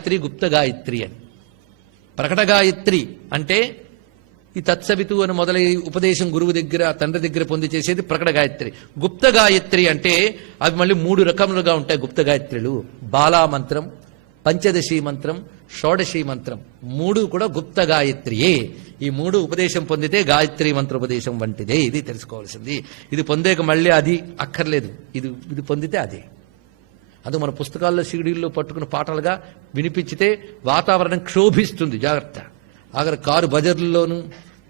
గాయత్రి, గుప్త గాయత్రి అని. ప్రకట గాయత్రి అంటే ఈ తత్సవితు అని మొదలై ఉపదేశం గురువు దగ్గర తండ్రి దగ్గర పొంది చేసేది ప్రకట గాయత్రి. గుప్త గాయత్రి అంటే అవి మళ్ళీ 3 రకములుగా ఉంటాయి గుప్త గాయత్రులు. బాలా మంత్రం, పంచదశి మంత్రం, షోడశి మంత్రం, 3 కూడా గుప్త గాయత్రియే. ఈ 3 ఉపదేశం పొందితే గాయత్రి మంత్రోపదేశం వంటిదే. ఇది తెలుసుకోవాల్సింది. ఇది పొందేక మళ్ళీ అది అక్కర్లేదు, ఇది పొందితే అదే. అది మన పుస్తకాల్లో సీడీల్లో పట్టుకుని పాటలుగా వినిపించితే వాతావరణం క్షోభిస్తుంది. జాగ్రత్త. ఆఖరి కారు బజర్లలోనూ,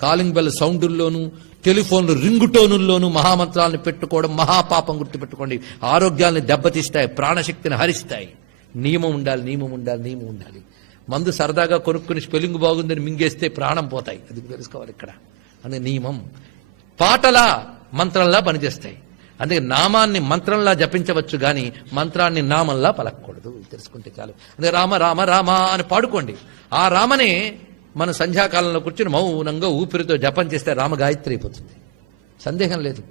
కాలింగ్ బెల్ సౌండుల్లోనూ, టెలిఫోన్లు రింగు టోనుల్లోనూ మహామంత్రాలను పెట్టుకోవడం మహాపాపం. గుర్తుపెట్టుకోండి. ఆరోగ్యాన్ని దెబ్బతీస్తాయి, ప్రాణశక్తిని హరిస్తాయి. నియమం ఉండాలి, నియమం ఉండాలి, నియమం ఉండాలి. మందు సరదాగా కొనుక్కుని స్పెల్లింగ్ బాగుందని మింగేస్తే ప్రాణం పోతాయి. అది తెలుసుకోవాలి ఇక్కడ. అందుకే నియమం. పాటలా మంత్రంలా పనిచేస్తాయి. అందుకే నామాన్ని మంత్రంలా జపించవచ్చు కానీ మంత్రాన్ని నామంలా పలకూడదు. తెలుసుకుంటే చాలు. అందుకే రామ రామ రామ అని పాడుకోండి. ఆ రామనే మన సంధ్యాకాలంలో కూర్చొని మౌనంగా ఊపిరితో జపం చేస్తే రామ గాయత్రి అయిపోతుంది. సందేహం లేదు.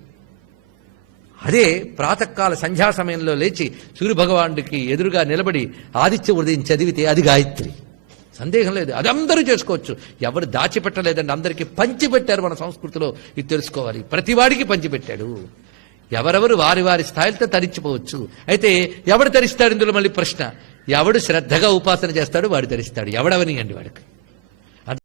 అదే ప్రాతకాల సంధ్యా సమయంలో లేచి సూర్యభగవానుడికి ఎదురుగా నిలబడి ఆదిత్య ఉదయం చదివితే అది గాయత్రి. సందేహం లేదు. అది అందరూ చేసుకోవచ్చు. ఎవరు దాచిపెట్టలేదండి, అందరికీ పంచిపెట్టారు. మన సంస్కృతిలో ఇది తెలుసుకోవాలి. ప్రతివాడికి పంచిపెట్టాడు. ఎవరెవరు వారి వారి స్థాయిలతో తరించిపోవచ్చు. అయితే ఎవడు తరిస్తాడు? ఇందులో మళ్ళీ ప్రశ్న. ఎవడు శ్రద్ధగా ఉపాసన చేస్తాడు వాడు తరిస్తాడు. ఎవడవని అండి వాడికి